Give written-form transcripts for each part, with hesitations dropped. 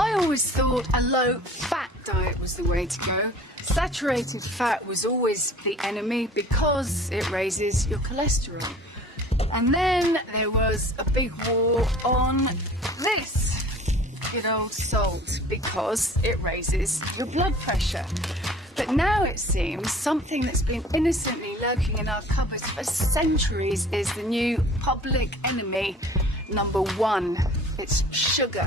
I always thought a low-fat diet was the way to go. Saturated fat was always the enemy because it raises your cholesterol. And then there was a big war on this, good old salt, because it raises your blood pressure. But now it seems something that's been innocently lurking in our cupboards for centuries is the new public enemy #1. It's sugar.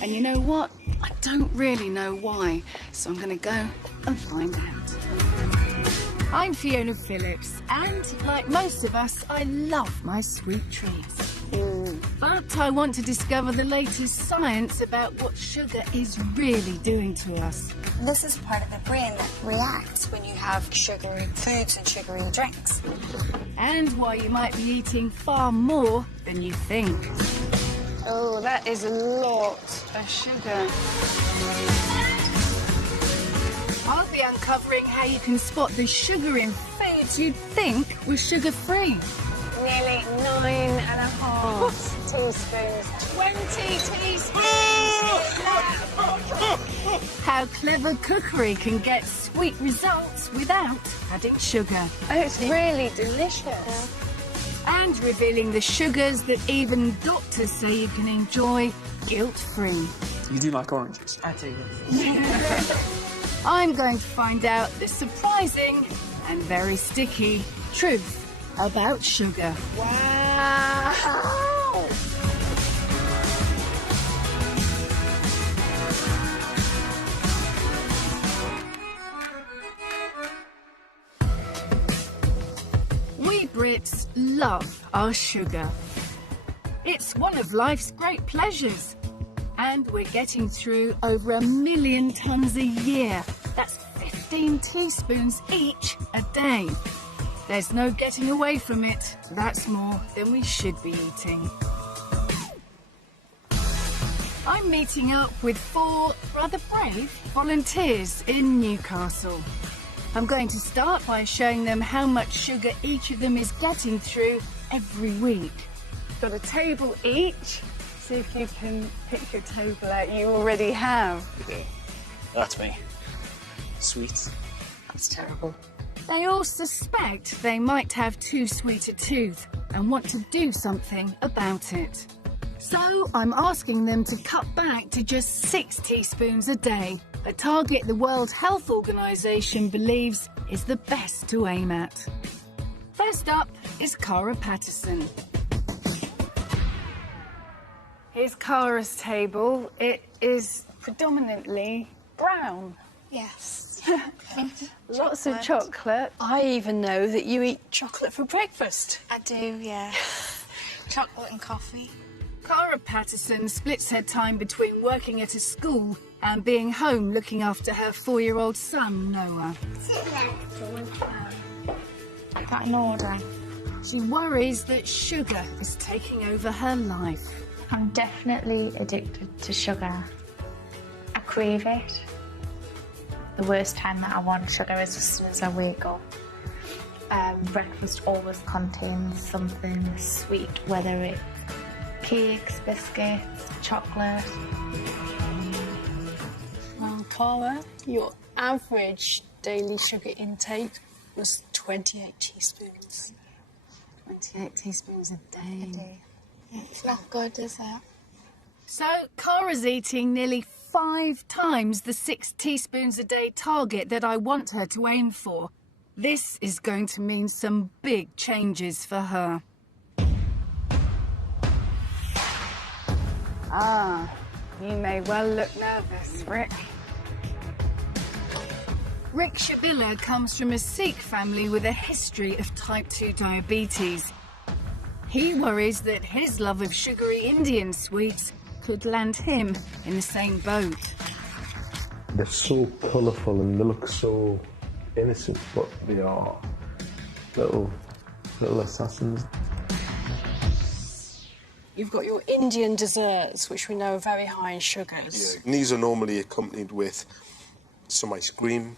And you know what? I don't really know why, so I'm going to go and find out. I'm Fiona Phillips, and like most of us, I love my sweet treats. But I want to discover the latest science about what sugar is really doing to us. This is part of the brain that reacts when you have sugary foods and sugary drinks. And why you might be eating far more than you think. Oh, that is a lot of sugar. I'll be uncovering how you can spot the sugar in foods you'd think were sugar-free. Nearly 9.5 teaspoons. 20 teaspoons! How clever cookery can get sweet results without adding sugar. Oh, it's really delicious. And revealing the sugars that even doctors say you can enjoy guilt-free. You do like oranges? I do, yes. I'm going to find out the surprising and very sticky truth about sugar. Wow! We Brits love our sugar. It's one of life's great pleasures. And we're getting through over 1 million tonnes a year. That's 15 teaspoons each a day. There's no getting away from it. That's more than we should be eating. I'm meeting up with 4 rather brave volunteers in Newcastle. I'm going to start by showing them how much sugar each of them is getting through every week. Got a table each. See if you can pick your table out. You already have. Yeah. That's me. Sweet. That's terrible. They all suspect they might have too sweet a tooth and want to do something about it. So I'm asking them to cut back to just 6 teaspoons a day, a target the World Health Organization believes is the best to aim at. First up is Cara Patterson. Here's Cara's table. It is predominantly brown. Yes. Lots of chocolate. I even know that you eat chocolate for breakfast. I do, yeah. Chocolate and coffee. Cara Patterson splits her time between working at a school and being home looking after her 4-year-old son, Noah. Got an order. She worries that sugar is taking over her life. I'm definitely addicted to sugar. I crave it. The worst time that I want sugar is as soon as I wake up. Breakfast always contains something sweet, whether it's cakes, biscuits, chocolate. Cara, your average daily sugar intake was 28 teaspoons. 28 teaspoons a day. It's not good, is it? So Cara's eating nearly 5 times the 6 teaspoons a day target that I want her to aim for. This is going to mean some big changes for her. Ah, you may well look nervous, Rick. Rick Shabilla comes from a Sikh family with a history of type 2 diabetes. He worries that his love of sugary Indian sweets could land him in the same boat. They're so colourful and they look so innocent, but they are little assassins. You've got your Indian desserts, which we know are very high in sugars. Yeah, and these are normally accompanied with some ice cream.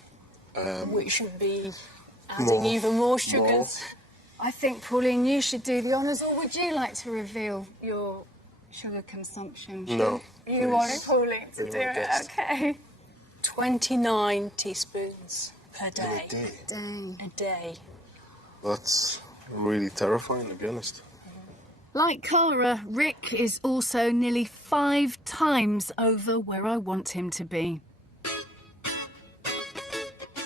Which should be adding even more sugars. I think, Pauline, you should do the honours, or would you like to reveal your sugar consumption? No. You want Pauline to do it? modest. Okay. 29 teaspoons per In day. a day. A day. That's really terrifying, to be honest. Like Cara, Rick is also nearly 5 times over where I want him to be.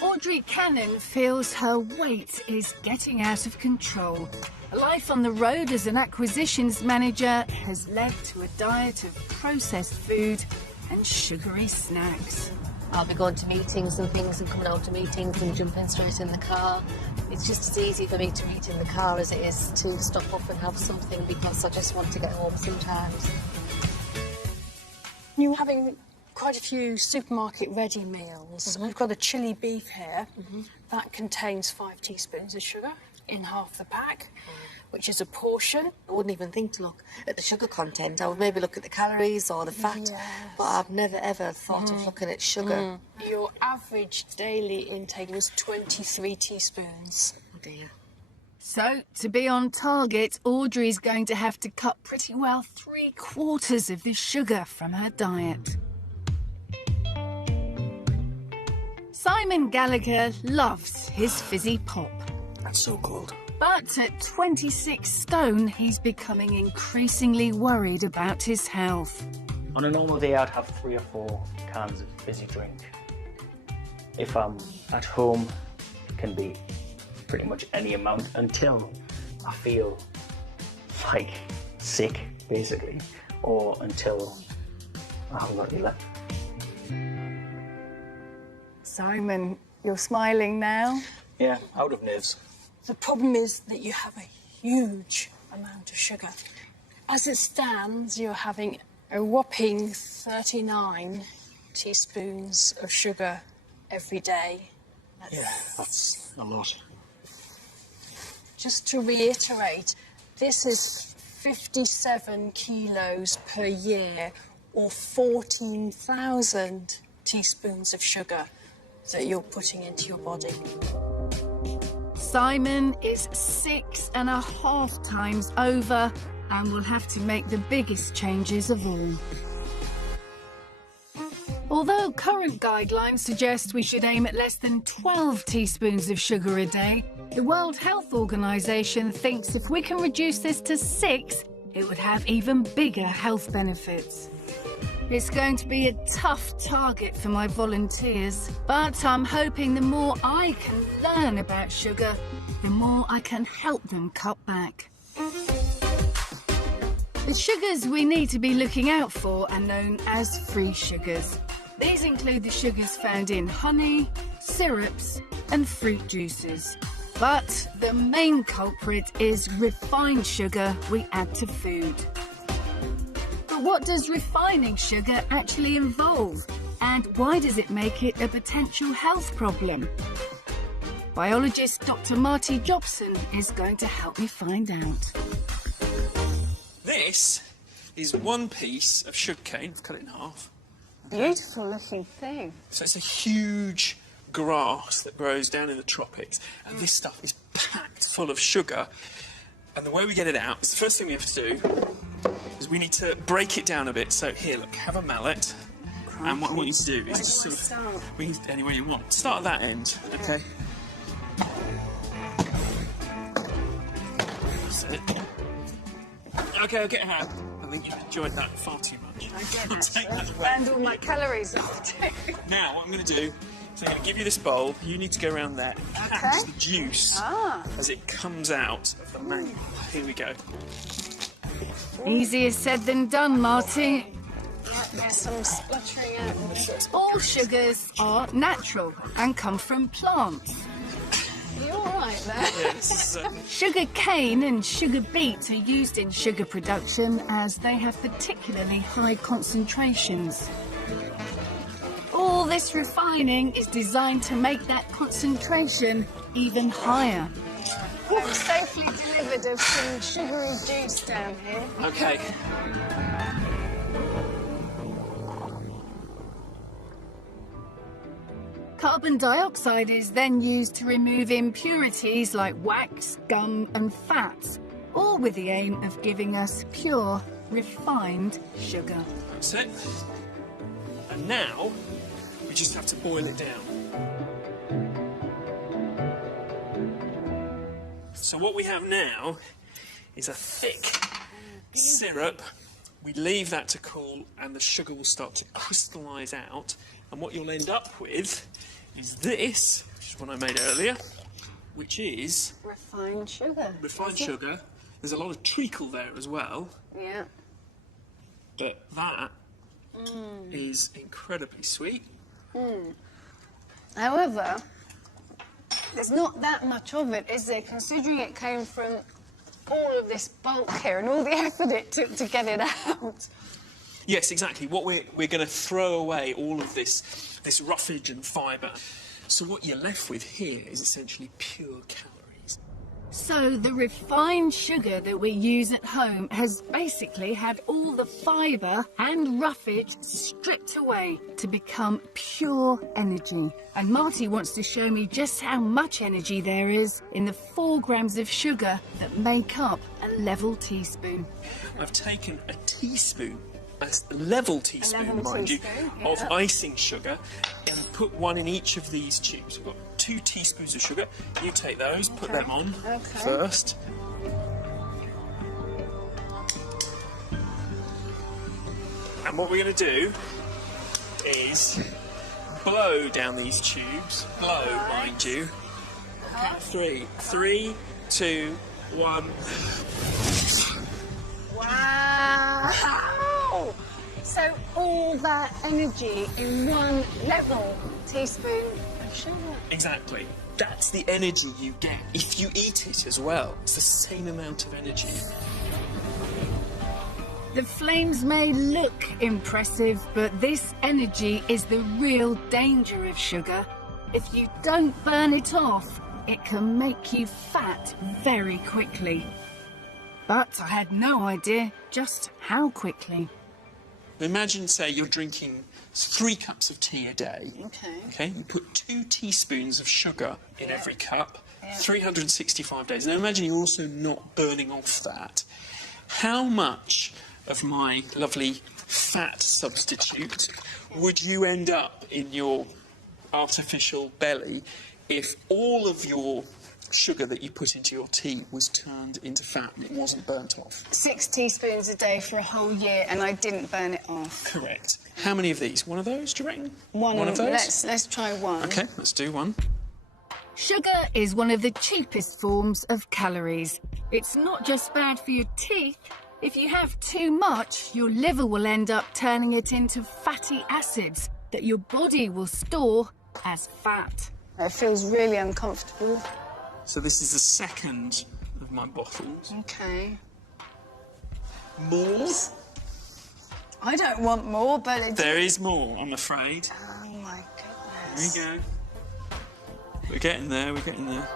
Audrey Cannon feels her weight is getting out of control. Life on the road as an acquisitions manager has led to a diet of processed food and sugary snacks. I'll be going to meetings and things and coming out to meetings and jumping straight in the car. It's just as easy for me to eat in the car as it is to stop up and have something because I just want to get home sometimes. You're having quite a few supermarket ready meals. We've got a chili beef here. That contains 5 teaspoons of sugar in half the pack, which is a portion. I wouldn't even think to look at the sugar content. I would maybe look at the calories or the fat, but I've never ever thought of looking at sugar. Your average daily intake was 23 teaspoons. Oh dear. So, to be on target, Audrey's going to have to cut pretty well 3/4 of the sugar from her diet. Simon Gallagher loves his fizzy pop. That's so cold. But at 26 stone, he's becoming increasingly worried about his health. On a normal day, I'd have 3 or 4 cans of fizzy drink. If I'm at home, it can be pretty much any amount until I feel like sick, basically, or until I haven't got any left. Simon, you're smiling now. Yeah, out of nerves. The problem is that you have a huge amount of sugar. As it stands, you're having a whopping 39 teaspoons of sugar every day. That's a lot. Just to reiterate, this is 57 kilos per year, or 14,000 teaspoons of sugar that you're putting into your body. Simon is 6.5 times over and will have to make the biggest changes of all. Although current guidelines suggest we should aim at less than 12 teaspoons of sugar a day, the World Health Organization thinks if we can reduce this to 6, it would have even bigger health benefits. It's going to be a tough target for my volunteers, but I'm hoping the more I can learn about sugar, the more I can help them cut back. The sugars we need to be looking out for are known as free sugars. These include the sugars found in honey, syrups, and fruit juices. But the main culprit is refined sugar we add to food. But what does refining sugar actually involve? And why does it make it a potential health problem? Biologist Dr. Marty Jobson is going to help me find out. This is one piece of sugarcane. I've cut it in half. Beautiful looking thing. So it's a huge grass that grows down in the tropics, and this stuff is packed full of sugar. And the way we get it out, the first thing we have to do is we need to break it down a bit. So here, look, have a mallet. And what I want you to do is just sort of, we can anywhere you want. Start at that end, okay? That's it. Okay, I'll get a hand. I think you've enjoyed that far too much. I get I'll it. take that away. And all my calories off too. Now, what I'm going to do is I'm going to give you this bowl. You need to go around there and catch the juice as it comes out of the mango. Here we go. Easier said than done, Marty. There's some spluttering out. All sugars are natural and come from plants. You're all right there. Yeah, this is, Sugar cane and sugar beet are used in sugar production as they have particularly high concentrations. All this refining is designed to make that concentration even higher. I'm safely delivered of some sugary juice down here. okay. Carbon dioxide is then used to remove impurities like wax, gum and fats, all with the aim of giving us pure, refined sugar. That's it. And now, we just have to boil it down. So what we have now is a thick syrup. We leave that to cool and the sugar will start to crystallise out. And what you'll end up with is this, which is what I made earlier, which is Refined sugar. refined sugar. There's a lot of treacle there as well, Yeah. but that is incredibly sweet. However, there's not that much of it, is there? Considering it came from all of this bulk here and all the effort it took to get it out. Yes, exactly. What we're going to throw away all of this roughage and fibre. So what you're left with here is essentially pure calories. So the refined sugar that we use at home has basically had all the fibre and roughage stripped away to become pure energy. And Marty wants to show me just how much energy there is in the 4 grams of sugar that make up a level teaspoon. I've taken a teaspoon, a level teaspoon, mind you, of icing sugar and put one in each of these tubes. We've got 2 teaspoons of sugar. You take those, put them on first. And what we're going to do is blow down these tubes. Blow, mind you. Okay, 3, 2, 1. Wow! So all that energy in one level teaspoon of sugar. Exactly. That's the energy you get if you eat it as well. It's the same amount of energy. The flames may look impressive, but this energy is the real danger of sugar. If you don't burn it off, it can make you fat very quickly. But I had no idea just how quickly. Imagine, say, you're drinking 3 cups of tea a day. Okay, you put 2 teaspoons of sugar in every cup, 365 days. Now imagine you're also not burning off that. How much of my lovely fat substitute would you end up in your artificial belly if all of your sugar that you put into your tea was turned into fat and it wasn't burnt off? 6 teaspoons a day for a whole year, and I didn't burn it off. Correct. How many of these? One of those, do you reckon? One of those? Let's try one. Okay, let's do one. Sugar is one of the cheapest forms of calories. It's not just bad for your teeth. If you have too much, your liver will end up turning it into fatty acids that your body will store as fat. It feels really uncomfortable. So this is the second of my bottles. Okay. More? I don't want more, but it's... There is more, I'm afraid. Oh my goodness. Here we go. We're getting there, we're getting there.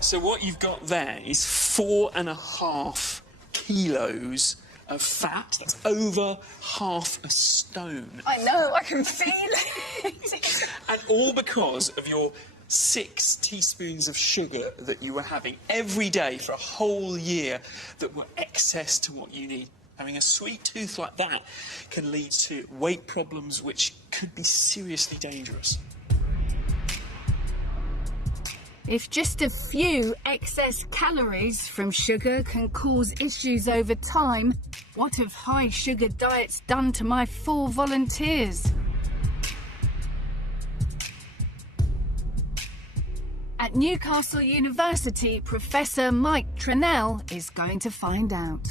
So what you've got there is 4.5 kilos of fat. That's over half a stone. I know, I can feel it. And all because of your 6 teaspoons of sugar that you were having every day for a whole year that were excess to what you need. Having a sweet tooth like that can lead to weight problems which could be seriously dangerous. If just a few excess calories from sugar can cause issues over time, what have high sugar diets done to my 4 volunteers? At Newcastle University, Professor Mike Trennell is going to find out.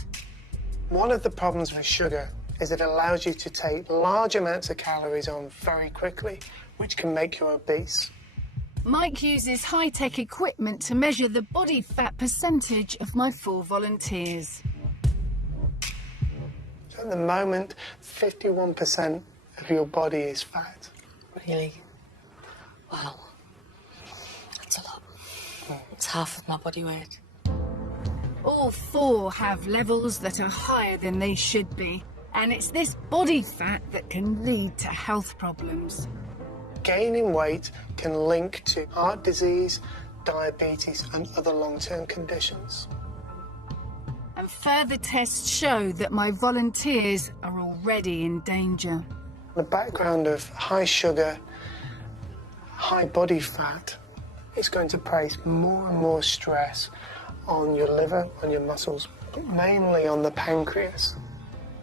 One of the problems with sugar is it allows you to take large amounts of calories on very quickly, which can make you obese. Mike uses high-tech equipment to measure the body fat percentage of my 4 volunteers. So at the moment, 51% of your body is fat. Really? Wow. That's a lot. It's half of my body weight. All 4 have levels that are higher than they should be, and it's this body fat that can lead to health problems. Gaining weight can link to heart disease, diabetes, and other long-term conditions. further tests show that my volunteers are already in danger. The background of high sugar, high body fat is going to place more and more stress on your liver, on your muscles, but mainly on the pancreas.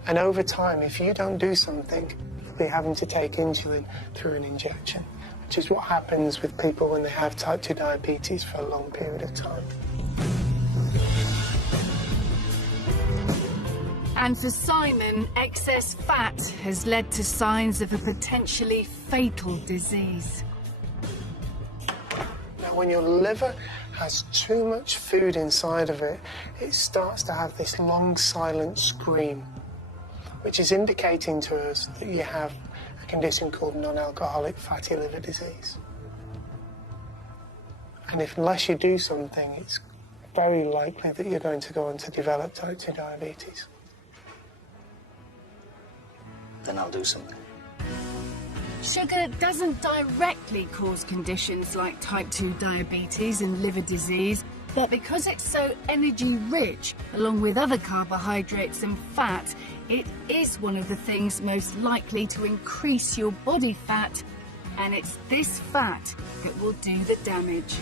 And over time, if you don't do something, you'll be having to take insulin through an injection, which is what happens with people when they have type 2 diabetes for a long period of time. And for Simon, excess fat has led to signs of a potentially fatal disease. Now, when your liver has too much food inside of it, it starts to have this long silent scream, which is indicating to us that you have a condition called non-alcoholic fatty liver disease. And unless you do something, it's very likely that you're going to go on to develop type 2 diabetes. Then I'll do something. Sugar doesn't directly cause conditions like type 2 diabetes and liver disease, but because it's so energy-rich, along with other carbohydrates and fat, it is one of the things most likely to increase your body fat, and it's this fat that will do the damage.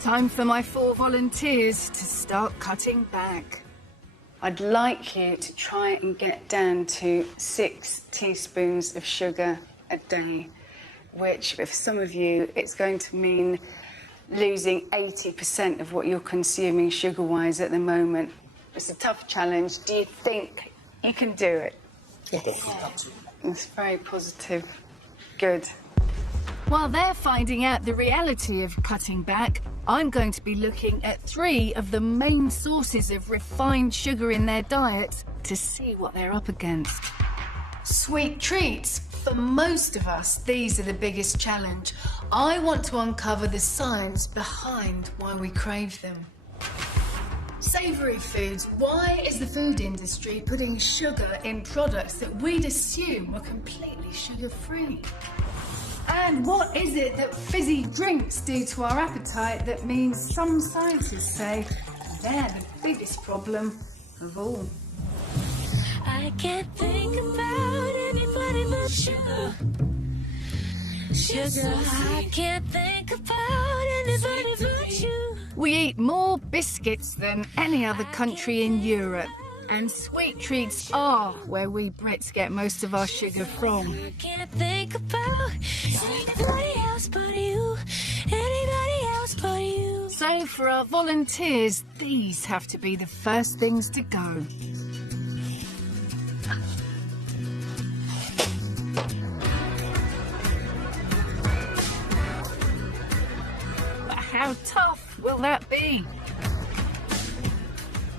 Time for my 4 volunteers to start cutting back. I'd like you to try and get down to 6 teaspoons of sugar a day, which for some of you, it's going to mean losing 80% of what you're consuming sugar-wise at the moment. It's a tough challenge. Do you think you can do it? Yes. That's very positive. Good. While they're finding out the reality of cutting back, I'm going to be looking at 3 of the main sources of refined sugar in their diets to see what they're up against. Sweet treats. For most of us, these are the biggest challenge. I want to uncover the science behind why we crave them. Savoury foods. Why is the food industry putting sugar in products that we'd assume were completely sugar-free? And what is it that fizzy drinks do to our appetite that means some scientists say they're the biggest problem of all? I can't think about anybody but sugar. Sugar, I can't think about anybody but you. We eat more biscuits than any other country in Europe, and sweet treats are where we Brits get most of our sugar from. I can't think about anybody else but you. Anybody else but you. So for our volunteers, these have to be the first things to go. But how tough will that be?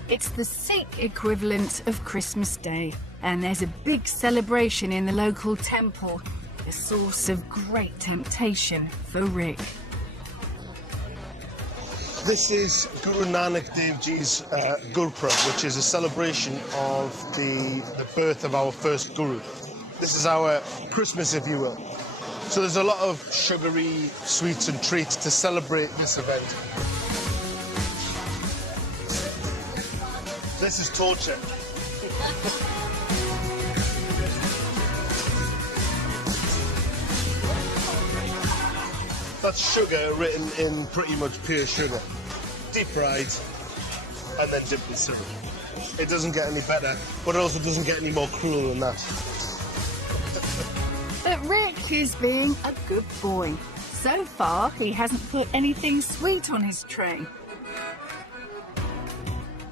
It's the Sikh equivalent of Christmas Day, and there's a big celebration in the local temple, a source of great temptation for Rick. This is Guru Nanak Dev Ji's Gurpurab, which is a celebration of the birth of our first Guru. This is our Christmas, if you will. So there's a lot of sugary sweets and treats to celebrate this event. This is torture. That's sugar written in pretty much pure sugar. Deep fried and then dipped in syrup. It doesn't get any better, but it also doesn't get any more cruel than that. But Rick is being a good boy. So far, he hasn't put anything sweet on his tray.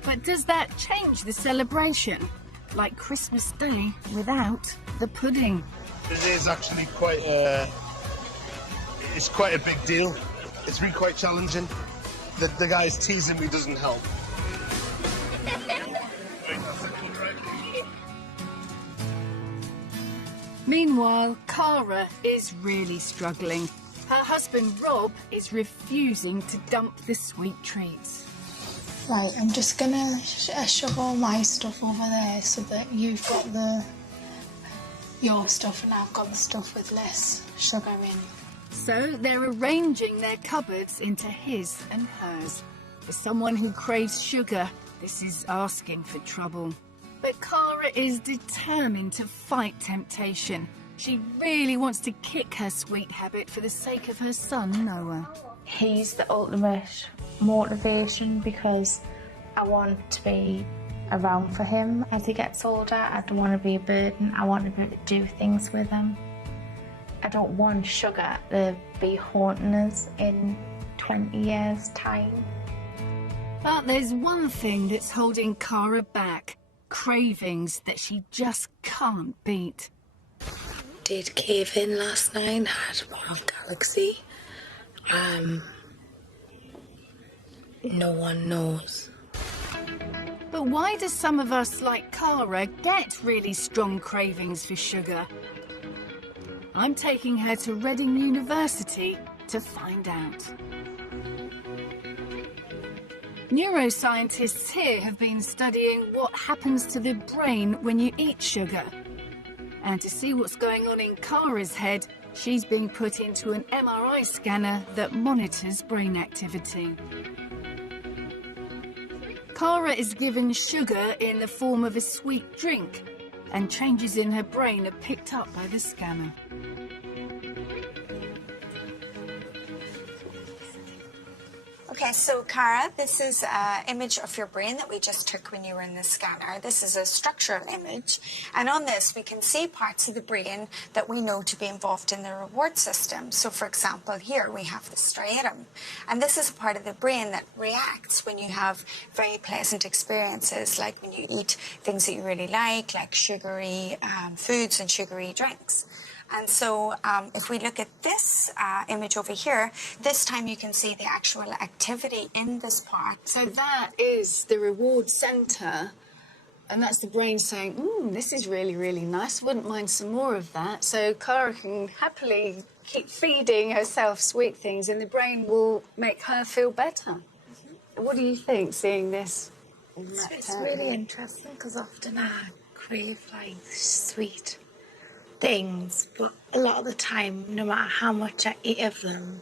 But does that change the celebration? Like Christmas Day without the pudding? It is actually quite it's quite a big deal. It's really quite challenging. The guy's teasing me doesn't help. Meanwhile, Cara is really struggling. Her husband Rob is refusing to dump the sweet treats. Right, I'm just gonna shove all my stuff over there so that you've got your stuff and I've got the stuff with less sugar in. So they're arranging their cupboards into his and hers. For someone who craves sugar, This is asking for trouble. But Cara is determined to fight temptation. She really wants to kick her sweet habit for the sake of her son, Noah. He's the ultimate motivation because I want to be around for him as he gets older. I don't want to be a burden. I want to be able to do things with him. I don't want sugar to be haunting us in 20 years' time. But there's one thing that's holding Cara back. Cravings that she just can't beat. Did cave in last night, had one galaxy. No one knows. But why do some of us like Cara get really strong cravings for sugar? I'm taking her to Reading University to find out. Neuroscientists here have been studying what happens to the brain when you eat sugar. And to see what's going on in Cara's head, she's being put into an MRI scanner that monitors brain activity. Cara is given sugar in the form of a sweet drink, and changes in her brain are picked up by the scanner. Okay, so Cara, this is an image of your brain that we just took when you were in the scanner. This is a structural image, and on this we can see parts of the brain that we know to be involved in the reward system. So for example, here we have the striatum, and this is a part of the brain that reacts when you have very pleasant experiences, like when you eat things that you really like sugary foods and sugary drinks. And so if we look at this image over here, this time you can see the actual activity in this part. So that is the reward centre, and that's the brain saying, this is really, really nice, wouldn't mind some more of that. So Cara can happily keep feeding herself sweet things, and the brain will make her feel better. Mm-hmm. What do you think, seeing this? It's really interesting because often I crave like sweet things, but a lot of the time, no matter how much I eat of them,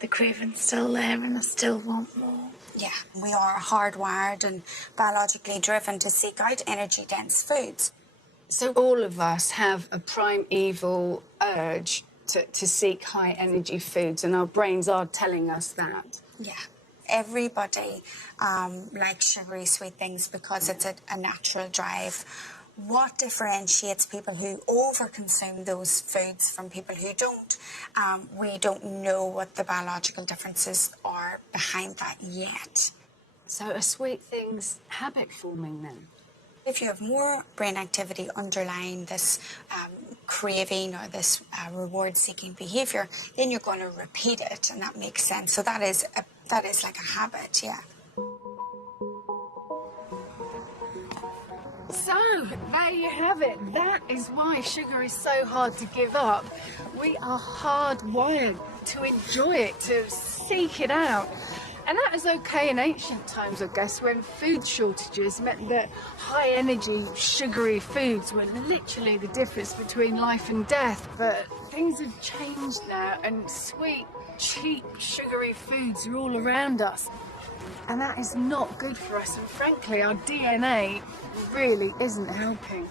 the craving's still there and I still want more. Yeah, we are hardwired and biologically driven to seek out energy-dense foods. So all of us have a primeval urge to seek high-energy foods, and our brains are telling us that. Yeah. Everybody likes sugary sweet things because it's a natural drive. What differentiates people who overconsume those foods from people who don't? We don't know what the biological differences are behind that yet. So are sweet things habit forming then? If you have more brain activity underlying this craving or this reward-seeking behaviour, then you're going to repeat it, and that makes sense. So that is like a habit, yeah. So, there you have it. That is why sugar is so hard to give up. We are hardwired to enjoy it, to seek it out. And that was okay in ancient times, I guess, when food shortages meant that high-energy, sugary foods were literally the difference between life and death. But things have changed now, and sweet, cheap, sugary foods are all around us. And that is not good for us, and frankly, our DNA really isn't helping.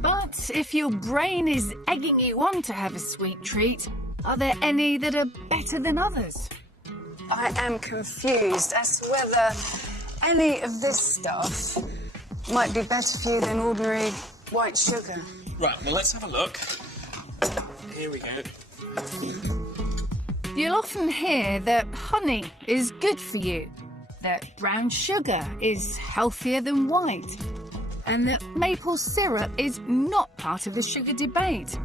But if your brain is egging you on to have a sweet treat, are there any that are better than others? I am confused as to whether any of this stuff might be better for you than ordinary white sugar. Right, well, let's have a look. Here we go. You'll often hear that honey is good for you, that brown sugar is healthier than white, and that maple syrup is not part of the sugar debate.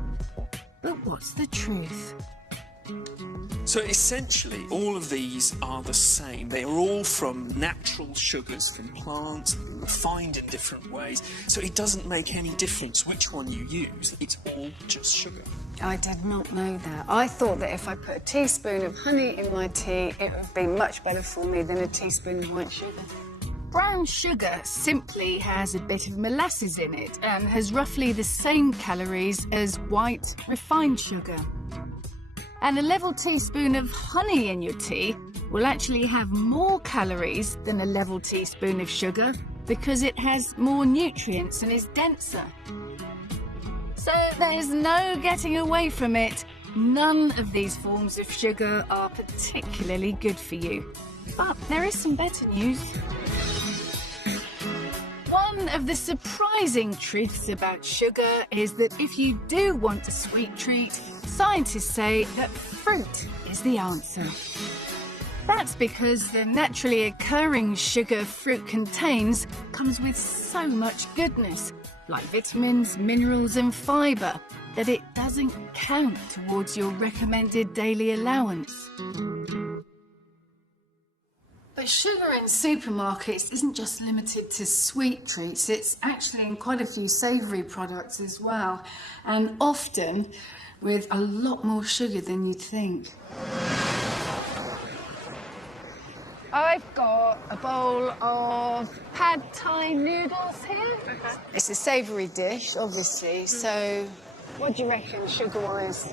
But what's the truth? So essentially, all of these are the same. They are all from natural sugars, from plants, refined in different ways. So it doesn't make any difference which one you use. It's all just sugar. I did not know that. I thought that if I put a teaspoon of honey in my tea, it would be much better for me than a teaspoon of white sugar. Brown sugar simply has a bit of molasses in it and has roughly the same calories as white refined sugar. And a level teaspoon of honey in your tea will actually have more calories than a level teaspoon of sugar because it has more nutrients and is denser. So there's no getting away from it. None of these forms of sugar are particularly good for you. But there is some better news. One of the surprising truths about sugar is that if you do want a sweet treat, scientists say that fruit is the answer. That's because the naturally occurring sugar fruit contains comes with so much goodness, like vitamins, minerals and fibre, that it doesn't count towards your recommended daily allowance. But sugar in supermarkets isn't just limited to sweet treats, it's actually in quite a few savoury products as well, and often with a lot more sugar than you'd think. I've got a bowl of pad thai noodles here. It's a savoury dish, obviously, so what do you reckon, sugar-wise?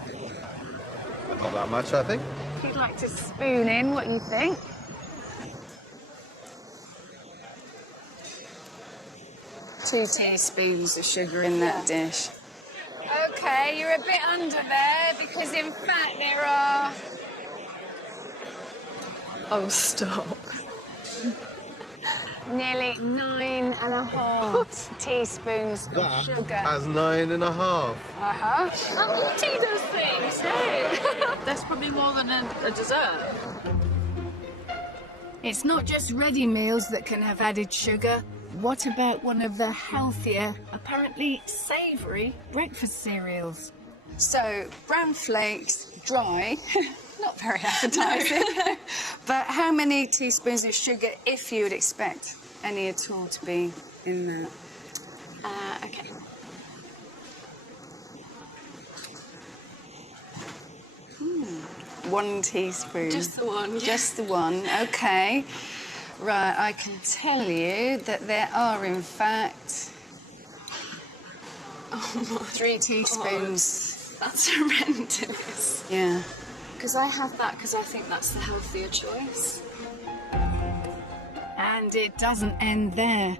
Not that much, I think. If you'd like to spoon in, what you think? Two teaspoons of sugar in that dish. OK, you're a bit under there, because in fact there are... Oh, stop. Nearly 9.5 teaspoons of sugar. That's 9.5. Uh-huh. I'll eat those things, hey! That's probably more than a dessert. It's not just ready meals that can have added sugar. What about one of the healthier, apparently savoury breakfast cereals? So, bran flakes, dry, not very appetising. But how many teaspoons of sugar, if you would expect any at all to be in there? Okay. One teaspoon. Just the one. Yeah. Just the one, OK. Right, I can tell you that there are, in fact, 3 teaspoons. God. That's horrendous. Yeah. Because I have that because I think that's the healthier choice. And it doesn't end there.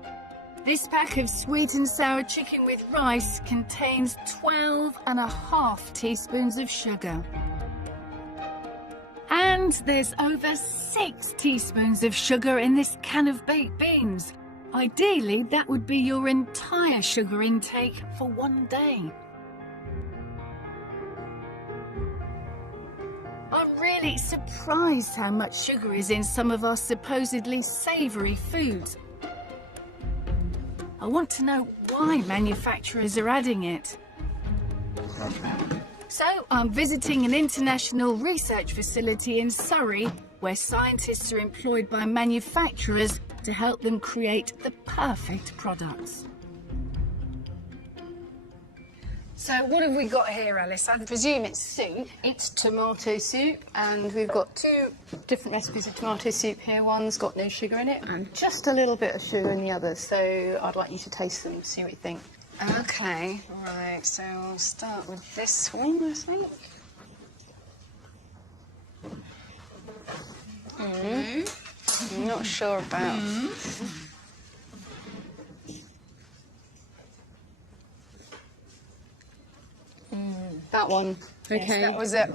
This pack of sweet and sour chicken with rice contains 12.5 teaspoons of sugar. And there's over 6 teaspoons of sugar in this can of baked beans. Ideally, that would be your entire sugar intake for one day. I'm really surprised how much sugar is in some of our supposedly savoury foods. I want to know why manufacturers are adding it. So I'm visiting an international research facility in Surrey where scientists are employed by manufacturers to help them create the perfect products. So what have we got here, Alice? I presume it's soup. It's tomato soup, and we've got 2 different recipes of tomato soup here. One's got no sugar in it, and just a little bit of sugar in the other. So I'd like you to taste them, see what you think. OK, right, so we'll start with this one, I think. I'm not sure about... That one. Okay. Yes, that was it.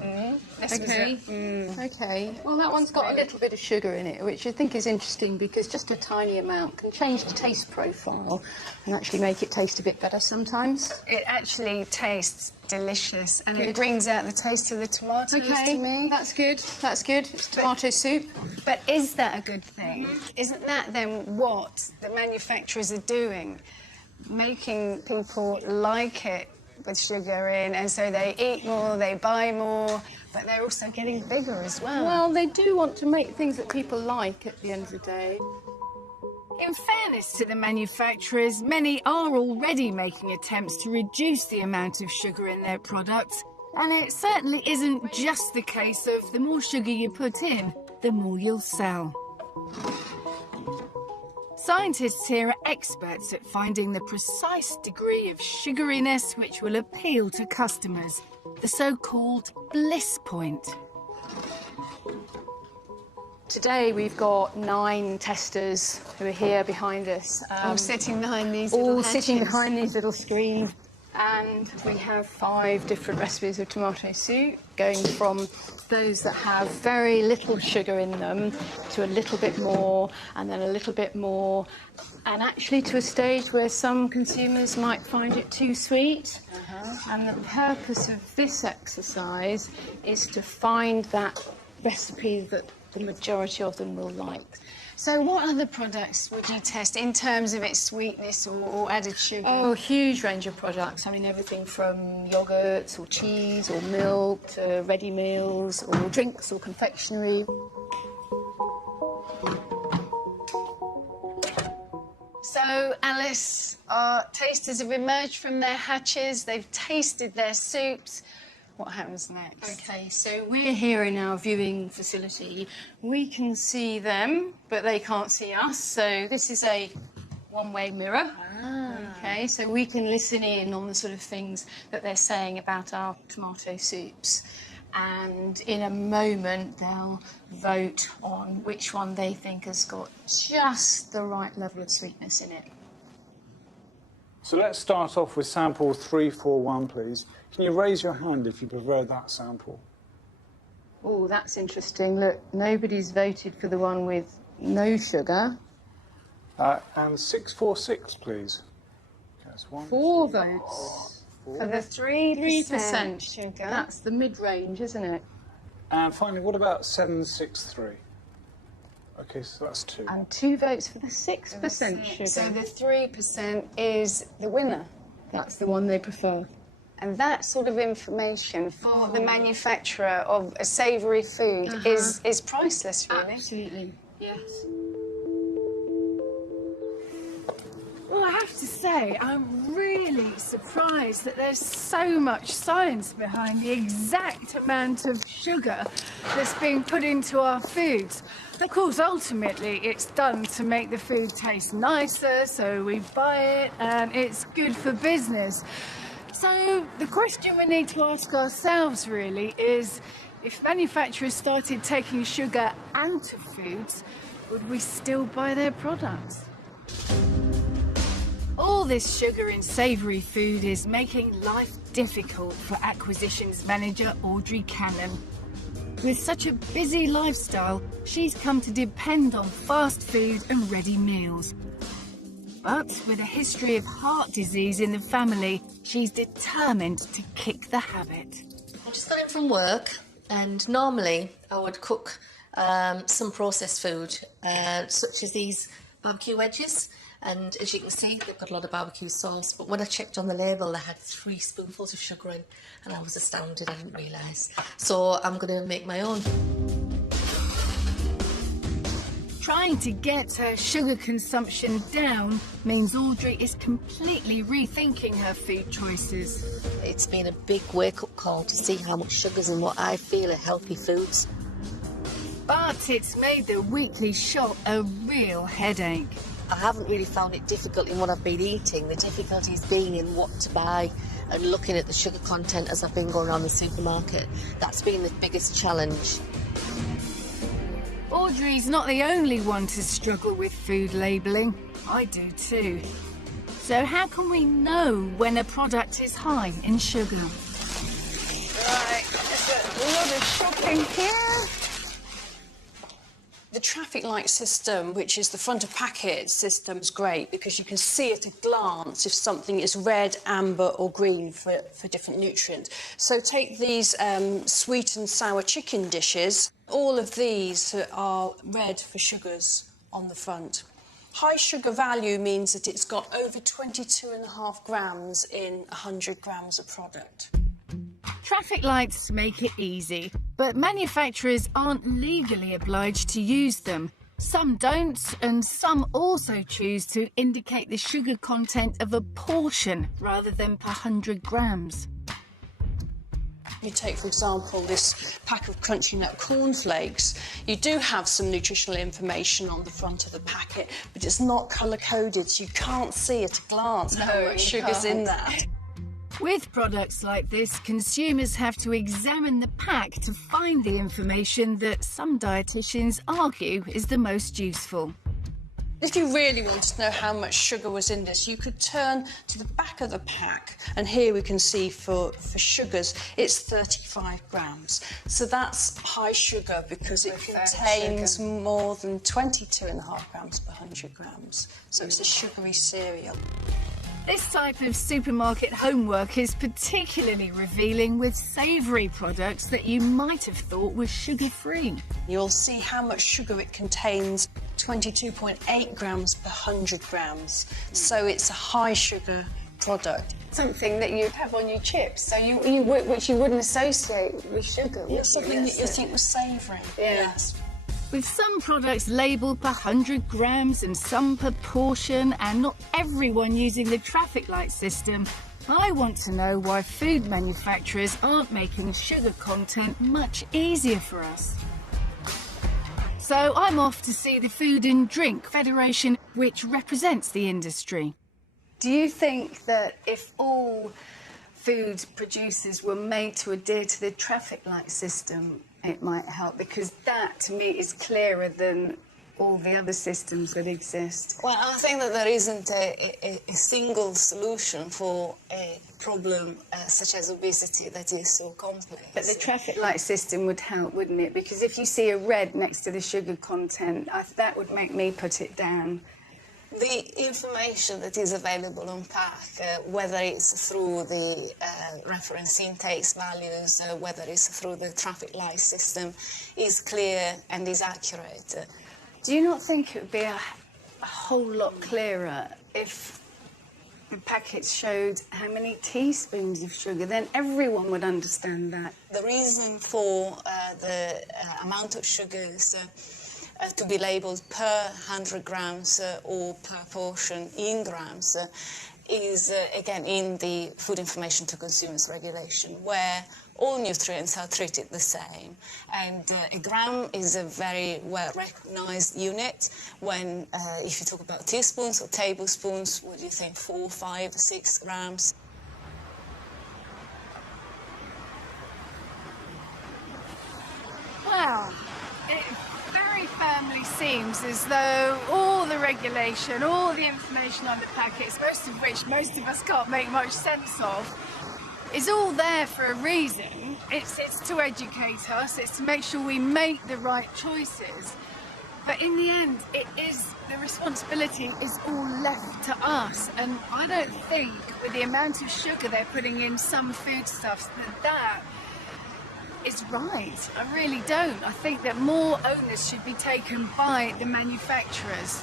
This Okay. was it. Okay. Well, that one's got a little bit of sugar in it, which I think is interesting because just a tiny amount can change the taste profile and actually make it taste a bit better sometimes. It actually tastes delicious, and it brings out the taste of the tomatoes to me. That's good. That's good. It's tomato soup. But is that a good thing? Isn't that then what the manufacturers are doing? Making people like it with sugar in, and so they eat more, they buy more, but they're also getting bigger as well. Well, they do want to make things that people like at the end of the day. In fairness to the manufacturers, many are already making attempts to reduce the amount of sugar in their products, and it certainly isn't just the case of the more sugar you put in, the more you'll sell. Scientists here are experts at finding the precise degree of sugariness which will appeal to customers. the so-called bliss point. Today we've got 9 testers who are here behind us. All sitting behind these all little sitting hatches. behind these little screens. And we have 5 different recipes of tomato soup, going from those that have very little sugar in them to a little bit more, and then a little bit more, and actually to a stage where some consumers might find it too sweet. And the purpose of this exercise is to find that recipe that the majority of them will like. So what other products would you test in terms of its sweetness or added sugar? Oh, a huge range of products. I mean, everything from yogurts or cheese or milk to ready meals or drinks or confectionery. So, Alice, our tasters have emerged from their hatches, they've tasted their soups. What happens next? Okay, so we're here in our viewing facility. We can see them, but they can't see us. So this is a one-way mirror. Okay, so we can listen in on the sort of things that they're saying about our tomato soups. And in a moment, they'll vote on which one they think has got just the right level of sweetness in it. So let's start off with sample 341, please. Can you raise your hand if you prefer that sample? Oh, that's interesting. Look, nobody's voted for the one with no sugar. And 646, please. That's 1, 4 2, votes. 4. For the 3% sugar. sugar. That's the mid-range, isn't it? And finally, what about 763? Okay, so that's 2. And 2 votes for the 6% sugar. So the 3% is the winner. That's the one they prefer. And that sort of information for the manufacturer of a savoury food is priceless, really. Absolutely, yes. Well, I have to say, I'm really surprised that there's so much science behind the exact amount of sugar that's being put into our foods. Of course, ultimately, it's done to make the food taste nicer, so we buy it, and it's good for business. So the question we need to ask ourselves, really, is if manufacturers started taking sugar out of foods, would we still buy their products? All this sugar in savoury food is making life difficult for acquisitions manager Audrey Cannon. With such a busy lifestyle, she's come to depend on fast food and ready meals. But with a history of heart disease in the family, she's determined to kick the habit. I just got in from work, and normally I would cook some processed food, such as these barbecue wedges. And as you can see, they've got a lot of barbecue sauce. But when I checked on the label, they had 3 spoonfuls of sugar in, and I was astounded. I didn't realise. So I'm going to make my own. Trying to get her sugar consumption down means Audrey is completely rethinking her food choices. It's been a big wake-up call to see how much sugar's in what I feel are healthy foods. But it's made the weekly shop a real headache. I haven't really found it difficult in what I've been eating. The difficulty's been in what to buy and looking at the sugar content as I've been going around the supermarket. That's been the biggest challenge. Audrey's not the only one to struggle with food labelling. I do too. So how can we know when a product is high in sugar? Right, there's a lot of shopping here. The traffic light system, which is the front of packet system, is great because you can see at a glance if something is red, amber or green for different nutrients. So take these sweet and sour chicken dishes. All of these are red for sugars on the front. High sugar value means that it's got over 22.5 grams in 100 grams of product. Traffic lights make it easy, but manufacturers aren't legally obliged to use them. Some don't, and some also choose to indicate the sugar content of a portion rather than per 100 grams. You take, for example, this pack of Crunchy Nut cornflakes. You do have some nutritional information on the front of the packet, but it's not colour-coded, so you can't see at a glance how much sugar's in that. With products like this, consumers have to examine the pack to find the information that some dietitians argue is the most useful. If you really wanted to know how much sugar was in this, you could turn to the back of the pack, and here we can see for sugars, it's 35 grams. So that's high sugar because it contains more than 22.5 grams per 100 grams. So it's a sugary cereal. This type of supermarket homework is particularly revealing with savoury products that you might have thought were sugar-free. You'll see how much sugar it contains, 22.8 grams per 100 grams. So it's a high sugar product. Something that you have on your chips, so which you wouldn't associate with sugar. Yeah, something that you think was savoury. Yes. With some products labelled per 100 grams and some per portion, and not everyone using the traffic light system, I want to know why food manufacturers aren't making sugar content much easier for us. So I'm off to see the Food and Drink Federation, which represents the industry. Do you think that if all food producers were made to adhere to the traffic light system, it might help? Because that, to me, is clearer than all the other systems that exist. Well, I think that there isn't a single solution for a problem such as obesity that is so complex. But the traffic light system would help, wouldn't it? Because if you see a red next to the sugar content, that would make me put it down. The information that is available on pack, whether it's through the reference intakes values, whether it's through the traffic light system, is clear and is accurate. Do you not think it would be a whole lot clearer if the packets showed how many teaspoons of sugar? Then everyone would understand that. The reason for the amount of sugars to be labelled per 100 grams or per portion in grams is, again, in the Food Information to Consumers Regulation, where all nutrients are treated the same. And a gram is a very well-recognised unit. When, if you talk about teaspoons or tablespoons, what do you think, 4, 5, 6 grams? Wow. It very firmly seems as though all the regulation, all the information on the packets, most of which most of us can't make much sense of, is all there for a reason. It's to educate us, it's to make sure we make the right choices. But in the end, the responsibility is all left to us. And I don't think with the amount of sugar they're putting in some foodstuffs that is right. I really don't. I think that more onus should be taken by the manufacturers.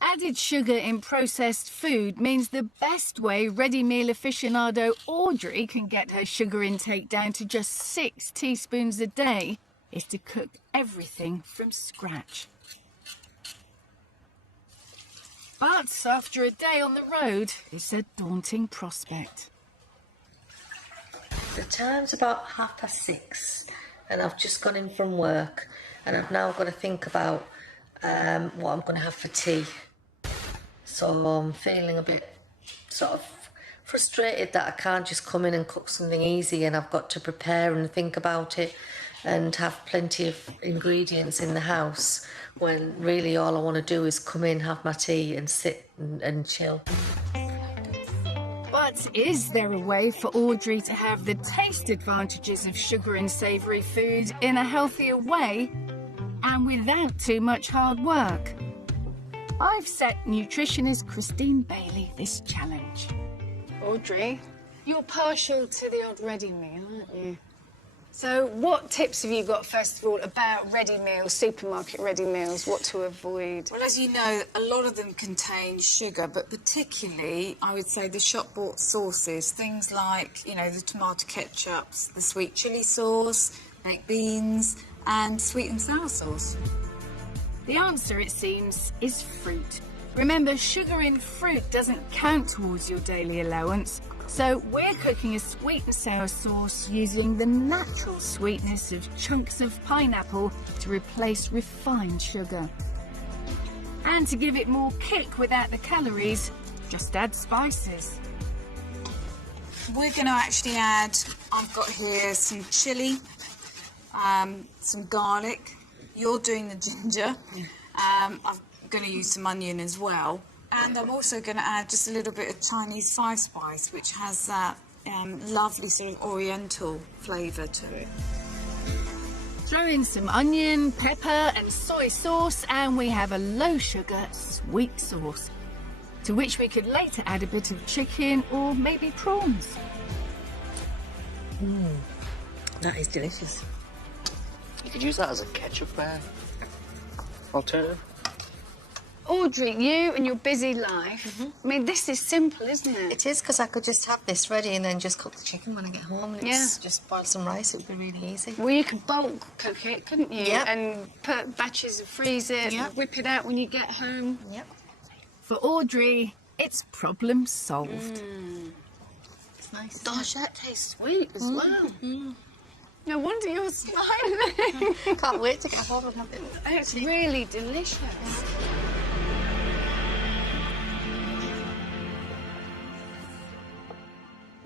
Added sugar in processed food means the best way ready meal aficionado Audrey can get her sugar intake down to just 6 teaspoons a day is to cook everything from scratch. But after a day on the road, it's a daunting prospect. The time's about 6:30 and I've just gone in from work and I've now got to think about what I'm going to have for tea. So I'm feeling a bit sort of frustrated that I can't just come in and cook something easy, and I've got to prepare and think about it and have plenty of ingredients in the house when really all I want to do is come in, have my tea and sit and chill. But is there a way for Audrey to have the taste advantages of sugar and savoury food in a healthier way and without too much hard work? I've set nutritionist Christine Bailey this challenge. Audrey, you're partial to the odd ready meal, aren't you? So what tips have you got, first of all, about ready meals, supermarket ready meals, what to avoid? Well, as you know, a lot of them contain sugar, but particularly, I would say, the shop-bought sauces, things like, you know, the tomato ketchups, the sweet chilli sauce, baked beans, and sweet and sour sauce. The answer, it seems, is fruit. Remember, sugar in fruit doesn't count towards your daily allowance, so we're cooking a sweet and sour sauce using the natural sweetness of chunks of pineapple to replace refined sugar. And to give it more kick without the calories, just add spices. We're going to actually add, I've got here some chilli, some garlic. You're doing the ginger. I'm going to use some onion as well. And I'm also going to add just a little bit of Chinese five spice, which has that lovely sort of oriental flavour to it. Throw in some onion, pepper and soy sauce, and we have a low sugar sweet sauce, to which we could later add a bit of chicken or maybe prawns. That is delicious. You could use that as a ketchup alternative. Audrey, you and your busy life, I mean, this is simple, isn't it? It is, because I could just have this ready and then just cook the chicken when I get home. And Yeah. it's just boil some rice. It would be really easy. Well, you could bulk cook it, couldn't you? Yep. And put batches and freeze it, Yep. whip it out when you get home. Yep. For Audrey, it's problem solved. It's nice. Gosh, that tastes sweet as well. Mm. No wonder you're smiling. Can't wait to get home and have it. It's really delicious.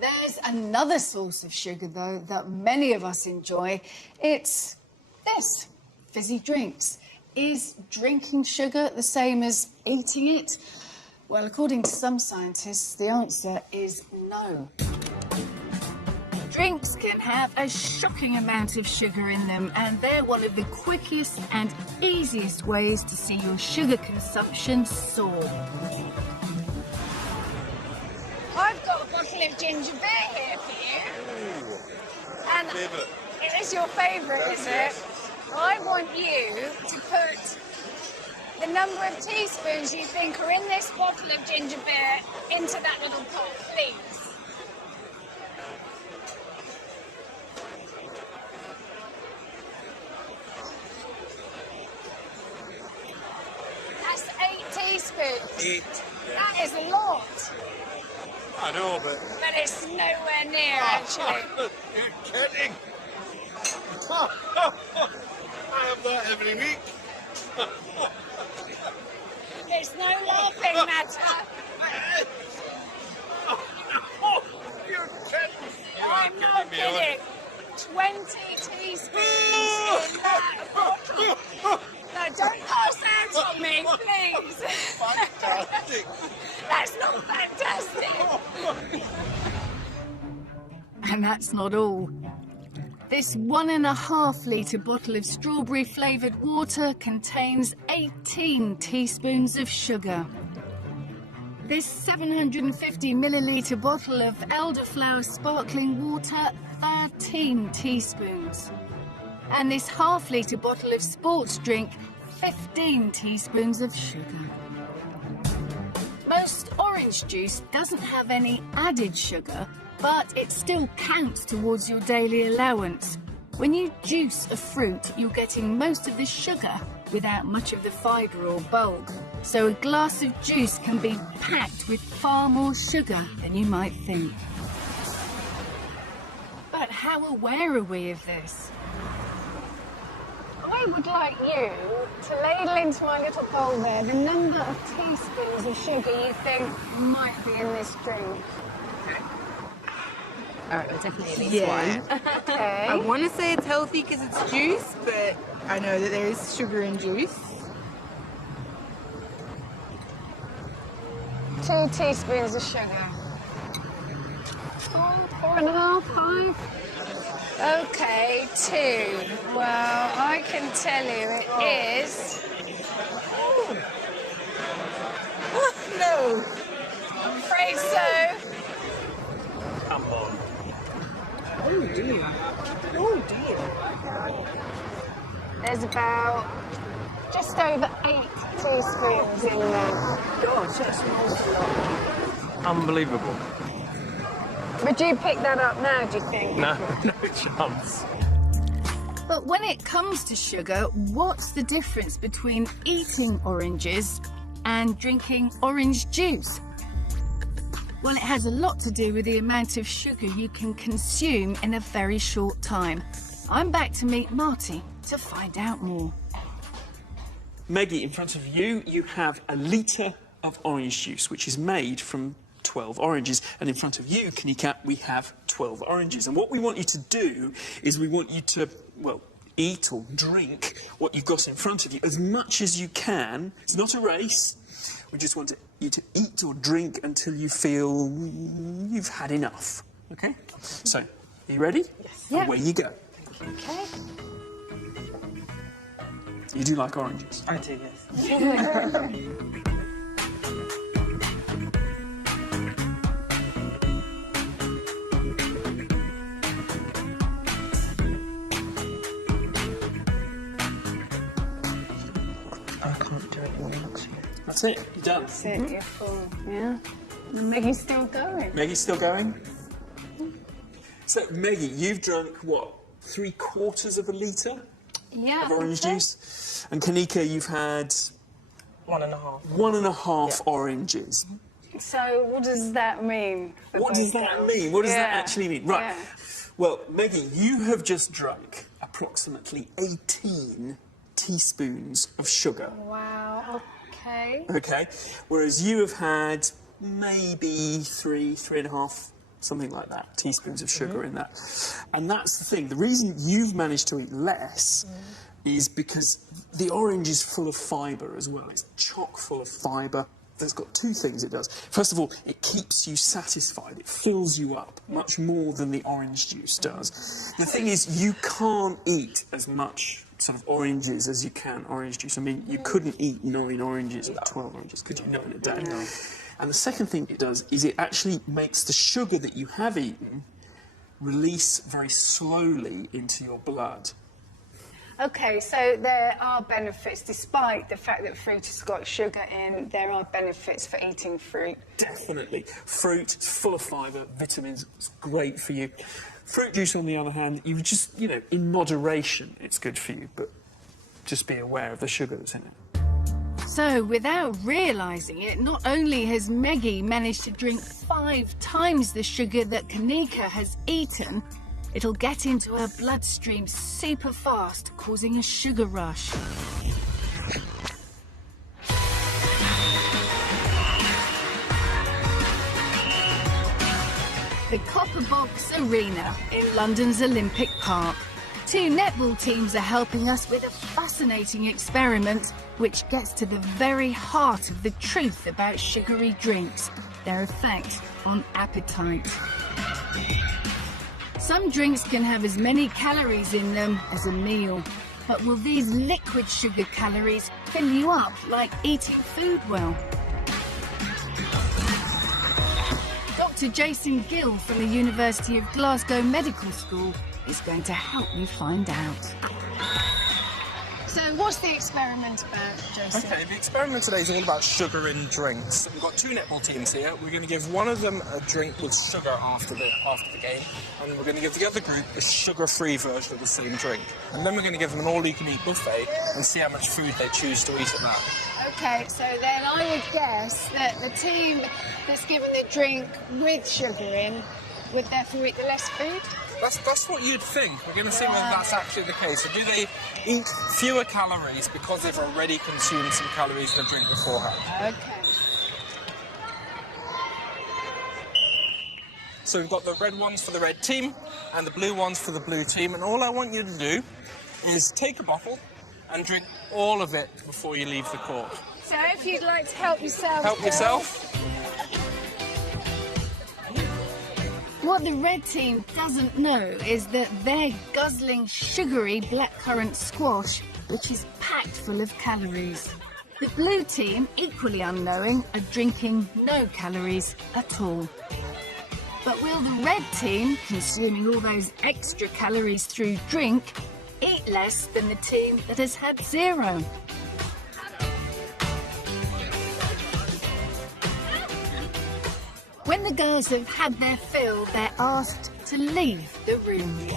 There's another source of sugar, though, that many of us enjoy. It's this, fizzy drinks. Is drinking sugar the same as eating it? Well, according to some scientists, the answer is no. Drinks can have a shocking amount of sugar in them, and they're one of the quickest and easiest ways to see your sugar consumption soar. I've got a bottle of ginger beer here for you. And it is your favourite, is it? I want you to put the number of teaspoons you think are in this bottle of ginger beer into that little pot, please. That's 8 teaspoons. 8. That is a lot. I know, but... But it's nowhere near, actually. You're kidding. I have that every week. It's no laughing matter. You're kidding. I'm not kidding. 20 teaspoons in that bottle. No, don't pass that on me, please. Fantastic. That's not fantastic. And that's not all. This 1.5 litre bottle of strawberry flavoured water contains 18 teaspoons of sugar. This 750 millilitre bottle of elderflower sparkling water, 13 teaspoons. And this ½ litre bottle of sports drink, 15 teaspoons of sugar. Most orange juice doesn't have any added sugar, but it still counts towards your daily allowance. When you juice a fruit, you're getting most of the sugar without much of the fibre or bulk. So a glass of juice can be packed with far more sugar than you might think. But how aware are we of this? I would like you to ladle into my little bowl there the number of teaspoons of sugar you think might be in this drink. All right, we'll definitely at least one. Okay. I want to say it's healthy because it's juice, but I know that there is sugar in juice. 2 teaspoons of sugar. 4.5, 5. Okay, 2. Well, I can tell you it is. No. I'm afraid so. Come on. Oh dear. Oh dear. There's about just over 8 teaspoons in there. Gosh, that's an awful lot. Unbelievable. Would you pick that up now, do you think? No chance. But when it comes to sugar, what's the difference between eating oranges and drinking orange juice? Well, it has a lot to do with the amount of sugar you can consume in a very short time. I'm back to meet Marty to find out more. Meggie, in front of you, you have 1 litre of orange juice, which is made from 12 oranges. And in front of you, Kanika, we have 12 oranges. And what we want you to do is we want you to, well, eat or drink what you've got in front of you as much as you can. It's not a race. We just want you to eat or drink until you feel you've had enough. Okay? So, are you ready? Yes. Yeah. Away you go. Okay. You do like oranges? I do, yes. That's it. You're done. That's it, you're full. Yeah. And Maggie's still going. Maggie's still going? So, Maggie, you've drunk, what, 3/4 of a litre Yeah. of orange juice? And Kanika, you've had... 1.5. 1.5 oranges. So what does that mean? for What does both that girls? mean? What does that Yeah. actually mean? Right. Yeah. Well, Maggie, you have just drunk approximately 18 teaspoons of sugar. Wow, okay. Okay. Whereas you have had maybe 3.5, something like that, teaspoons of sugar in that. And that's the thing. The reason you've managed to eat less is because the orange is full of fibre as well. It's chock full of fibre. That's got two things it does. First of all, it keeps you satisfied. It fills you up much more than the orange juice does. The thing is, you can't eat as much sort of oranges as you can orange juice. I mean, you couldn't eat 9 oranges or 12 oranges, could you? Not in a day. No. And the second thing it does is it actually makes the sugar that you have eaten release very slowly into your blood. Okay, so there are benefits, despite the fact that fruit has got sugar in, there are benefits for eating fruit. Definitely. Fruit, it's full of fibre, vitamins, it's great for you. Fruit juice, on the other hand, you just, you know, in moderation, it's good for you, but just be aware of the sugar that's in it. So, without realising it, not only has Maggie managed to drink 5 times the sugar that Kanika has eaten, it'll get into her bloodstream super fast, causing a sugar rush. The Copper Box Arena in London's Olympic Park. 2 netball teams are helping us with a fascinating experiment which gets to the very heart of the truth about sugary drinks, their effect on appetite. Some drinks can have as many calories in them as a meal, but will these liquid sugar calories fill you up like eating food well? Dr. Jason Gill from the University of Glasgow Medical School is going to help you find out. So what's the experiment about, Jason? Okay, the experiment today is all about sugar in drinks. We've got 2 netball teams here. We're going to give one of them a drink with sugar after the game, and we're going to give the other group a sugar-free version of the same drink. And then we're going to give them an all-you-can-eat buffet and see how much food they choose to eat at that. Okay, so then I would guess that the team that's given the drink with sugar in would therefore eat the less food? That's what you'd think. We're going to see whether that's actually the case. So do they eat fewer calories because they've already consumed some calories in the drink beforehand? Okay. So we've got the red ones for the red team and the blue ones for the blue team. And all I want you to do is take a bottle and drink all of it before you leave the court. So if you'd like to help yourself... Help yourself. What the red team doesn't know is that they're guzzling sugary blackcurrant squash, which is packed full of calories. The blue team, equally unknowing, are drinking no calories at all. But will the red team, consuming all those extra calories through drink, eat less than the team that has had 0? When the girls have had their fill, they're asked to leave the room.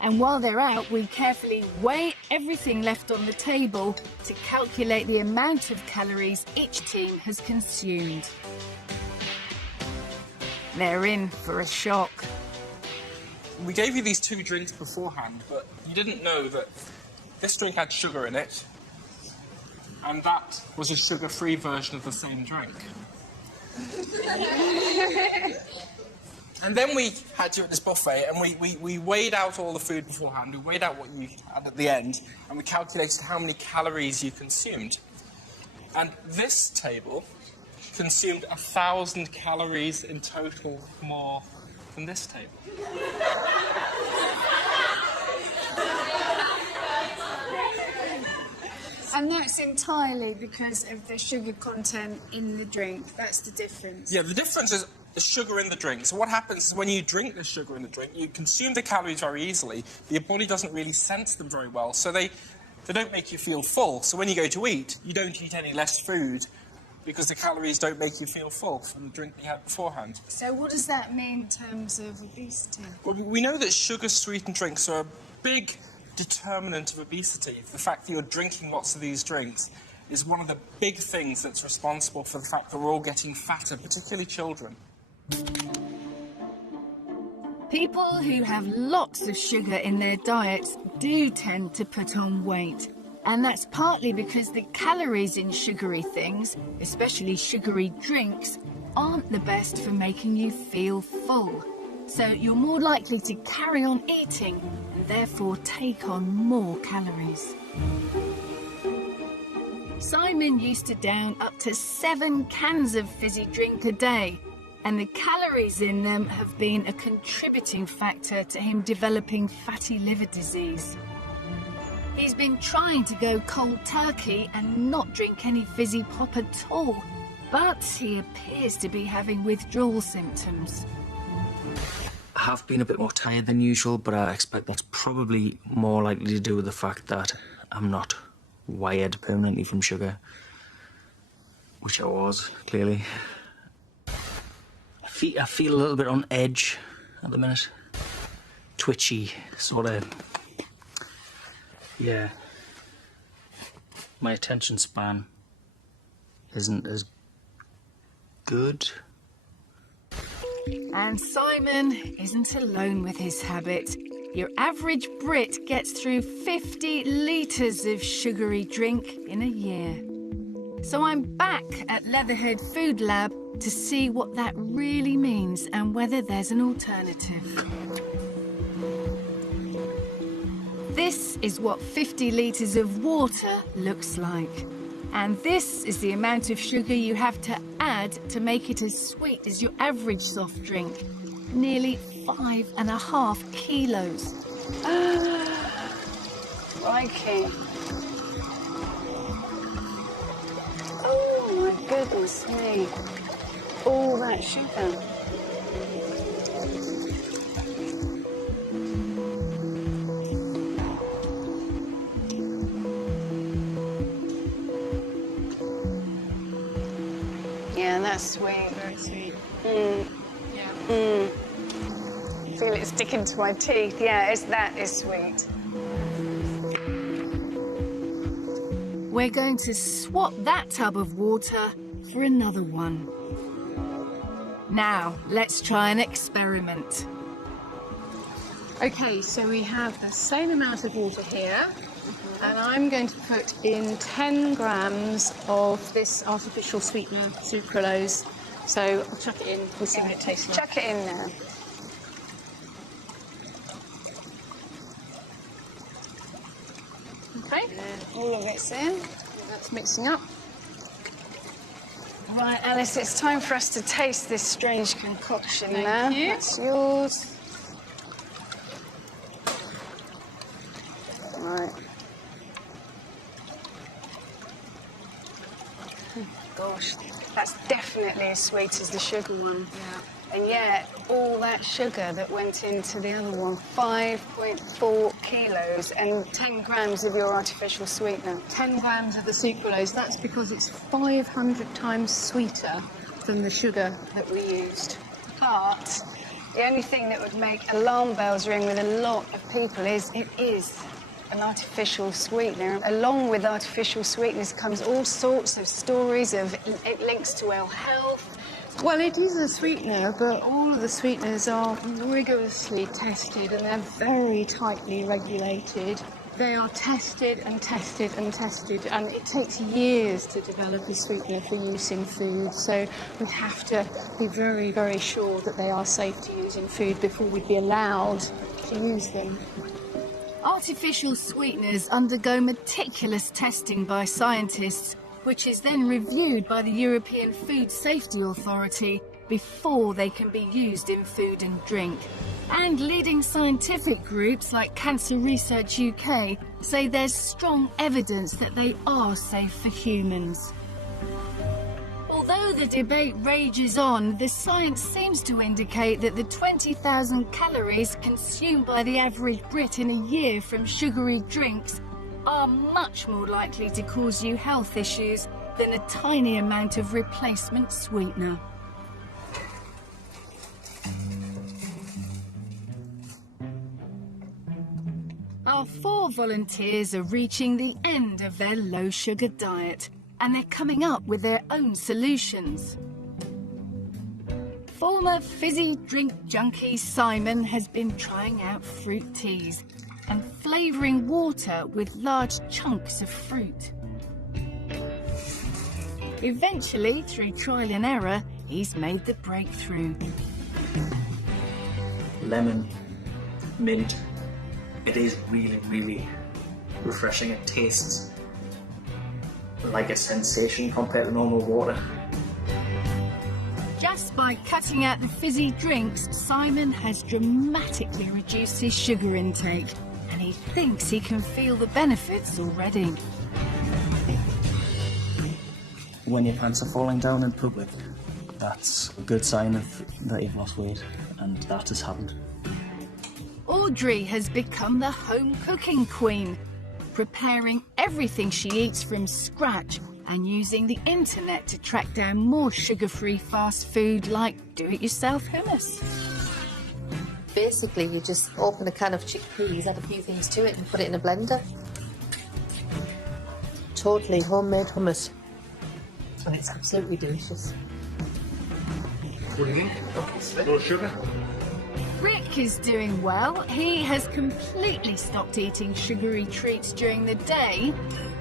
And while they're out, we carefully weigh everything left on the table to calculate the amount of calories each team has consumed. They're in for a shock. We gave you these 2 drinks beforehand, but you didn't know that this drink had sugar in it, And that was a sugar-free version of the same drink. And then we had you at this buffet, and we weighed out all the food beforehand. We weighed out what you had at the end, and we calculated how many calories you consumed. And this table consumed 1,000 calories in total more than this table. And that's entirely because of the sugar content in the drink. That's the difference. Yeah, the difference is the sugar in the drink. So what happens is when you drink the sugar in the drink, you consume the calories very easily, but your body doesn't really sense them very well, so they don't make you feel full. So when you go to eat, you don't eat any less food because the calories don't make you feel full from the drink you had beforehand. So what does that mean in terms of obesity? Well, we know that sugar-sweetened drinks are a big determinant of obesity. The fact that you're drinking lots of these drinks is one of the big things that's responsible for the fact that we're all getting fatter, particularly children. People who have lots of sugar in their diets do tend to put on weight. And that's partly because the calories in sugary things, especially sugary drinks, aren't the best for making you feel full. So you're more likely to carry on eating and therefore take on more calories. Simon used to down up to 7 cans of fizzy drink a day, and the calories in them have been a contributing factor to him developing fatty liver disease. He's been trying to go cold turkey and not drink any fizzy pop at all, but he appears to be having withdrawal symptoms. I have been a bit more tired than usual, but I expect that's probably more likely to do with the fact that I'm not wired permanently from sugar, which I was, clearly. I feel a little bit on edge at the minute. Twitchy, sort of. Yeah. My attention span isn't as good. And Simon isn't alone with his habit. Your average Brit gets through 50 litres of sugary drink in a year. So I'm back at Leatherhead Food Lab to see what that really means and whether there's an alternative. This is what 50 litres of water looks like. And this is the amount of sugar you have to add to make it as sweet as your average soft drink. Nearly 5.5 kilos. Crikey. Oh my goodness me. All that sugar. Yeah, that's sweet, very sweet. Yeah. Feel it sticking to my teeth. Yeah, that is sweet. We're going to swap that tub of water for another one. Now, let's try an experiment. Okay, so we have the same amount of water here, and I'm going to put in 10 grams of this artificial sweetener, sucralose. So I'll chuck it in, we'll see what it tastes like. Chuck it in now. Okay. All of it's in. That's mixing up. Right, Alice, it's time for us to taste this strange concoction Thank now. you. That's yours. Right. Gosh, that's definitely as sweet as the sugar one. Yeah. And yet, all that sugar that went into the other one, 5.4 kilos and 10 grams of your artificial sweetener. 10 grams of the sucralose, that's because it's 500 times sweeter than the sugar that we used. But the only thing that would make alarm bells ring with a lot of people is it is an artificial sweetener. Along with artificial sweeteners comes all sorts of stories of links to ill health. Well, it is a sweetener, but all of the sweeteners are rigorously tested and they're very tightly regulated. They are tested and tested and tested, and it takes years to develop a sweetener for use in food. So we have to be very, very sure that they are safe to use in food before we'd be allowed to use them. Artificial sweeteners undergo meticulous testing by scientists, which is then reviewed by the European Food Safety Authority before they can be used in food and drink. And leading scientific groups like Cancer Research UK say there's strong evidence that they are safe for humans. Although the debate rages on, the science seems to indicate that the 20,000 calories consumed by the average Brit in a year from sugary drinks are much more likely to cause you health issues than a tiny amount of replacement sweetener. Our 4 volunteers are reaching the end of their low-sugar diet, and they're coming up with their own solutions. Former fizzy drink junkie Simon has been trying out fruit teas and flavouring water with large chunks of fruit. Eventually, through trial and error, he's made the breakthrough. Lemon, mint. It is really, really refreshing. It tastes like a sensation compared to normal water. Just by cutting out the fizzy drinks, Simon has dramatically reduced his sugar intake, and he thinks he can feel the benefits already. When your pants are falling down in public, that's a good sign that you've lost weight, and that has happened. Audrey has become the home cooking queen, preparing everything she eats from scratch and using the internet to track down more sugar-free fast food like do-it-yourself hummus. Basically, you just open a can of chickpeas, add a few things to it and put it in a blender. Totally homemade hummus. And it's absolutely delicious. What do you think? No sugar? Rick is doing well. He has completely stopped eating sugary treats during the day,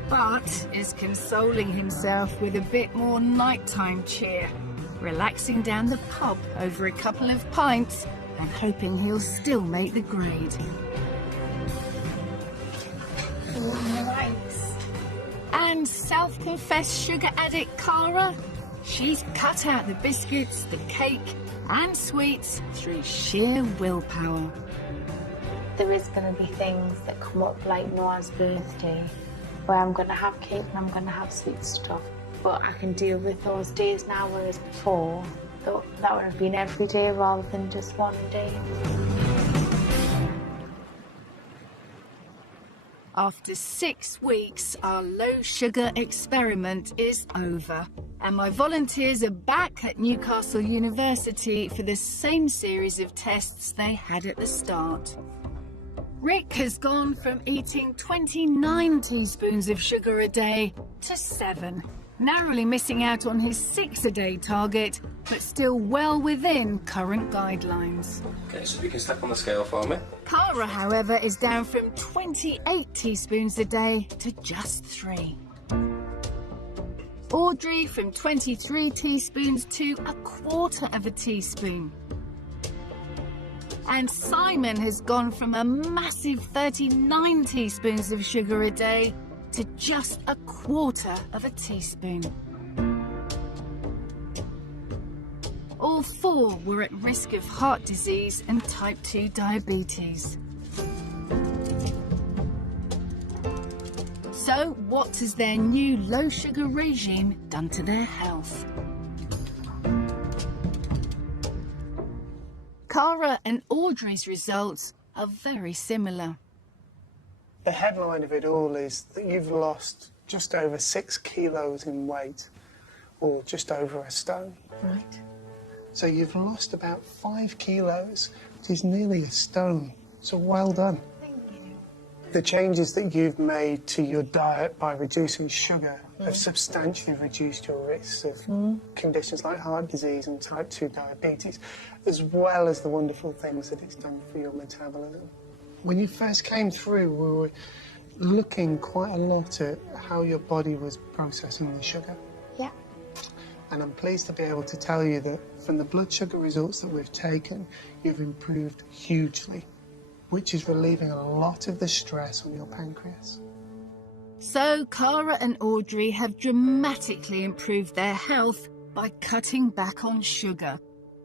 but is consoling himself with a bit more nighttime cheer, relaxing down the pub over a couple of pints and hoping he'll still make the grade. And self-confessed sugar addict Cara, she's cut out the biscuits, the cake and sweets through sheer willpower. There is going to be things that come up like Noah's birthday where I'm going to have cake and I'm going to have sweet stuff, but I can deal with those days now, whereas before that would have been every day rather than just one day. After 6 weeks, our low-sugar experiment is over, and my volunteers are back at Newcastle University for the same series of tests they had at the start. Rick has gone from eating 29 teaspoons of sugar a day to 7, narrowly missing out on his 6-a-day target, but still well within current guidelines. Okay, so you can step on the scale for me. Cara, however, is down from 28 teaspoons a day to just 3. Audrey from 23 teaspoons to 1/4 of a teaspoon. And Simon has gone from a massive 39 teaspoons of sugar a day to just 1/4 of a teaspoon. All 4 were at risk of heart disease and type 2 diabetes. So, what has their new low-sugar regime done to their health? Cara and Audrey's results are very similar. The headline of it all is that you've lost just over 6 kilos in weight, or just over a stone. Right. So you've lost about 5 kilos, which is nearly a stone. So well done. Thank you. The changes that you've made to your diet by reducing sugar have substantially reduced your risks of conditions like heart disease and type 2 diabetes, as well as the wonderful things that it's done for your metabolism. When you first came through, we were looking quite a lot at how your body was processing the sugar. Yeah. And I'm pleased to be able to tell you that from the blood sugar results that we've taken, you've improved hugely, which is relieving a lot of the stress on your pancreas. So Cara and Audrey have dramatically improved their health by cutting back on sugar.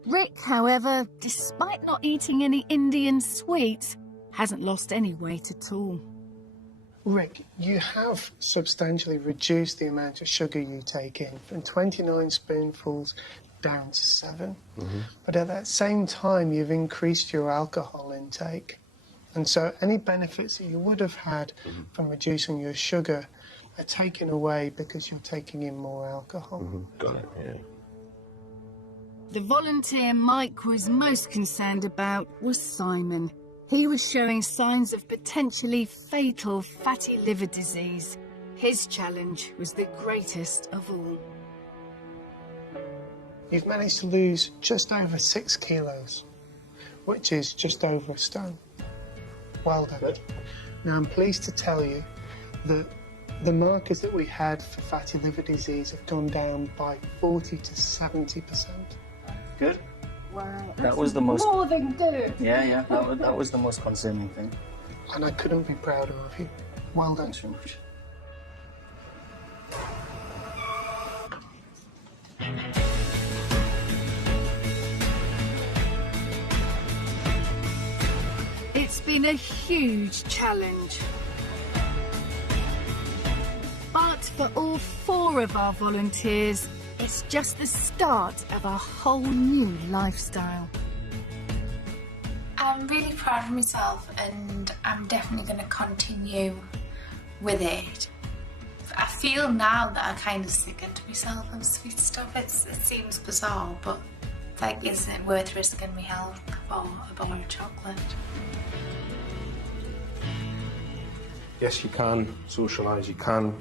Rick, however, despite not eating any Indian sweets, hasn't lost any weight at all. Rick, you have substantially reduced the amount of sugar you take in from 29 spoonfuls down to 7. But at that same time, you've increased your alcohol intake. And so any benefits that you would have had from reducing your sugar are taken away because you're taking in more alcohol. Got it, yeah. The volunteer Mike was most concerned about was Simon. He was showing signs of potentially fatal fatty liver disease. His challenge was the greatest of all. You've managed to lose just over 6 kilos, which is just over a stone. Well done. Good. Now, I'm pleased to tell you that the markers that we had for fatty liver disease have gone down by 40 to 70%. Good. Wow, That was the most... more than good. Yeah, that was the most concerning thing. And I couldn't be prouder of you. Well done. Thanks very much. It's been a huge challenge. But for all 4 of our volunteers, it's just the start of a whole new lifestyle. I'm really proud of myself and I'm definitely going to continue with it. I feel now that I kind of sickened myself of sweet stuff. It seems bizarre, but it's like, is it worth risking my health for a bar of chocolate? Yes, you can socialise, you can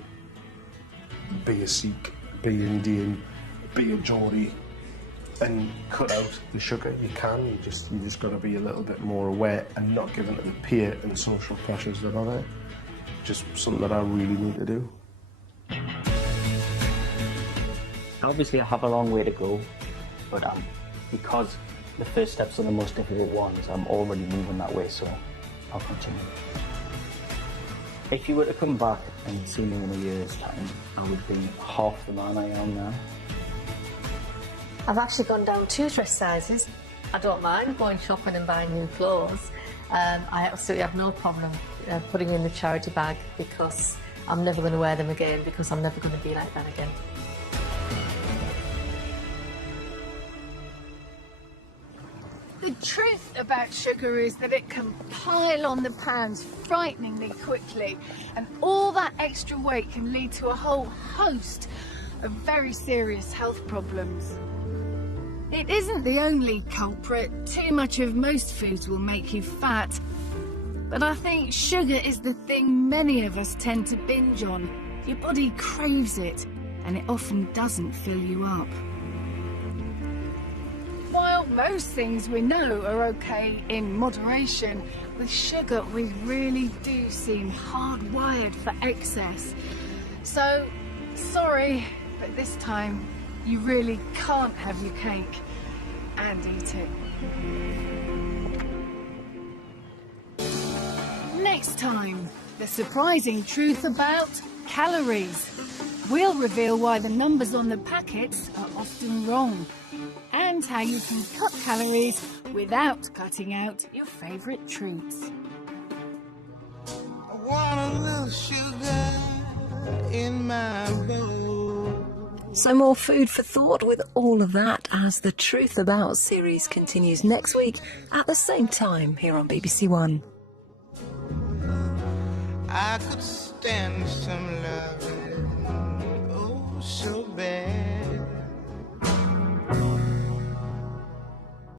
be a Sikh, be Indian, be a Geordie, and cut out the sugar. You can, you just got to be a little bit more aware and not give in to the peer and social pressures that are there. Just something that I really need to do. Obviously, I have a long way to go, but because the first steps are the most difficult ones, I'm already moving that way, so I'll continue. If you were to come back and see me in a year's time, I would be half the man I am now. I've actually gone down 2 dress sizes. I don't mind going shopping and buying new clothes. I absolutely have no problem putting in the charity bag because I'm never going to wear them again because I'm never going to be like that again. The truth about sugar is that it can pile on the pans frighteningly quickly, and all that extra weight can lead to a whole host of very serious health problems. It isn't the only culprit. Too much of most foods will make you fat, but I think sugar is the thing many of us tend to binge on. Your body craves it, and it often doesn't fill you up. While most things we know are okay in moderation, with sugar we really do seem hardwired for excess. So, sorry, but this time you really can't have your cake and eat it. Next time, the surprising truth about calories. We'll reveal why the numbers on the packets are often wrong, and how you can cut calories without cutting out your favourite treats. I want a little sugar in my bowl. So more food for thought with all of that as the Truth About series continues next week at the same time here on BBC One. I could stand some loving.